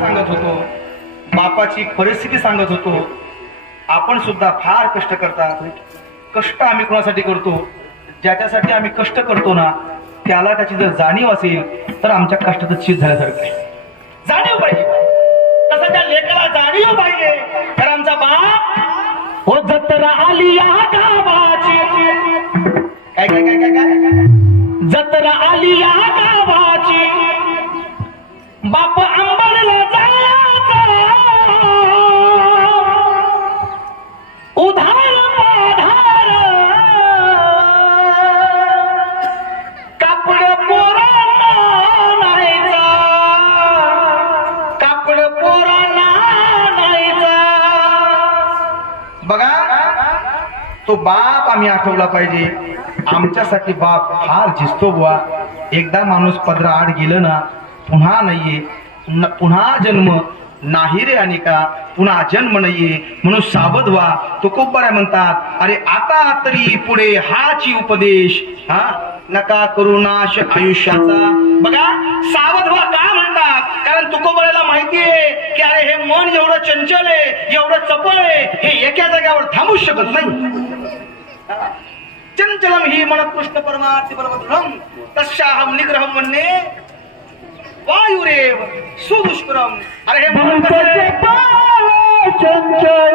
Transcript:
सांगत होतो, बापाची परिस्थिती सांगत होतो. आपण सुद्धा फार कष्ट करतात. कष्ट आम्ही कोणासाठी करतो? ज्याच्यासाठी आम्ही कष्ट करतो ना त्याला त्याची जर जाणीव असेल तर आमच्या कष्टाचं चीज झाल्यासारखं आहे. जाणीव पाहिजे, तसं त्या लेकाला जाणीव पाहिजे. तर आमचा बाप हो जत्रा आली या गावाची, काय काय काय काय काय जत्रा आली या गावाची, बाप अंबरला जायचा, उधार पाधार कापड पोरांना नाहीचा, कापड पोरांना नाहीचा. बघा, तो बाप आम्ही आठवला पाहिजे. आमच्यासाठी बाप फार झिजतो बुवा. एकदा माणूस पदरा आड गेलं ना पुन्हा नाहीये, पुन्हा जन्म नाही रे अनिका, पुन्हा जन्म नाहीये. म्हणून सावध व्हा. तुकोबराय म्हणतात, अरे आता तरी पुढे हाची उपदेश, हा नका करू नाश आयुष्याचा. बघा, सावध व्हा का म्हणतात? कारण तुकोबरायला माहितीये की अरे हे मन एवढं चंचल आहे, एवढं चपळ आहे, हे एका जागेवर थांबूच शकत नाही. चंचलम ही मन कृष्ण परमार्थी परमदृढम तस्याहम निग्रहम म्हणणे वायुरेव सुदुष्करम. अरे हे मन कसं आहे? चंचल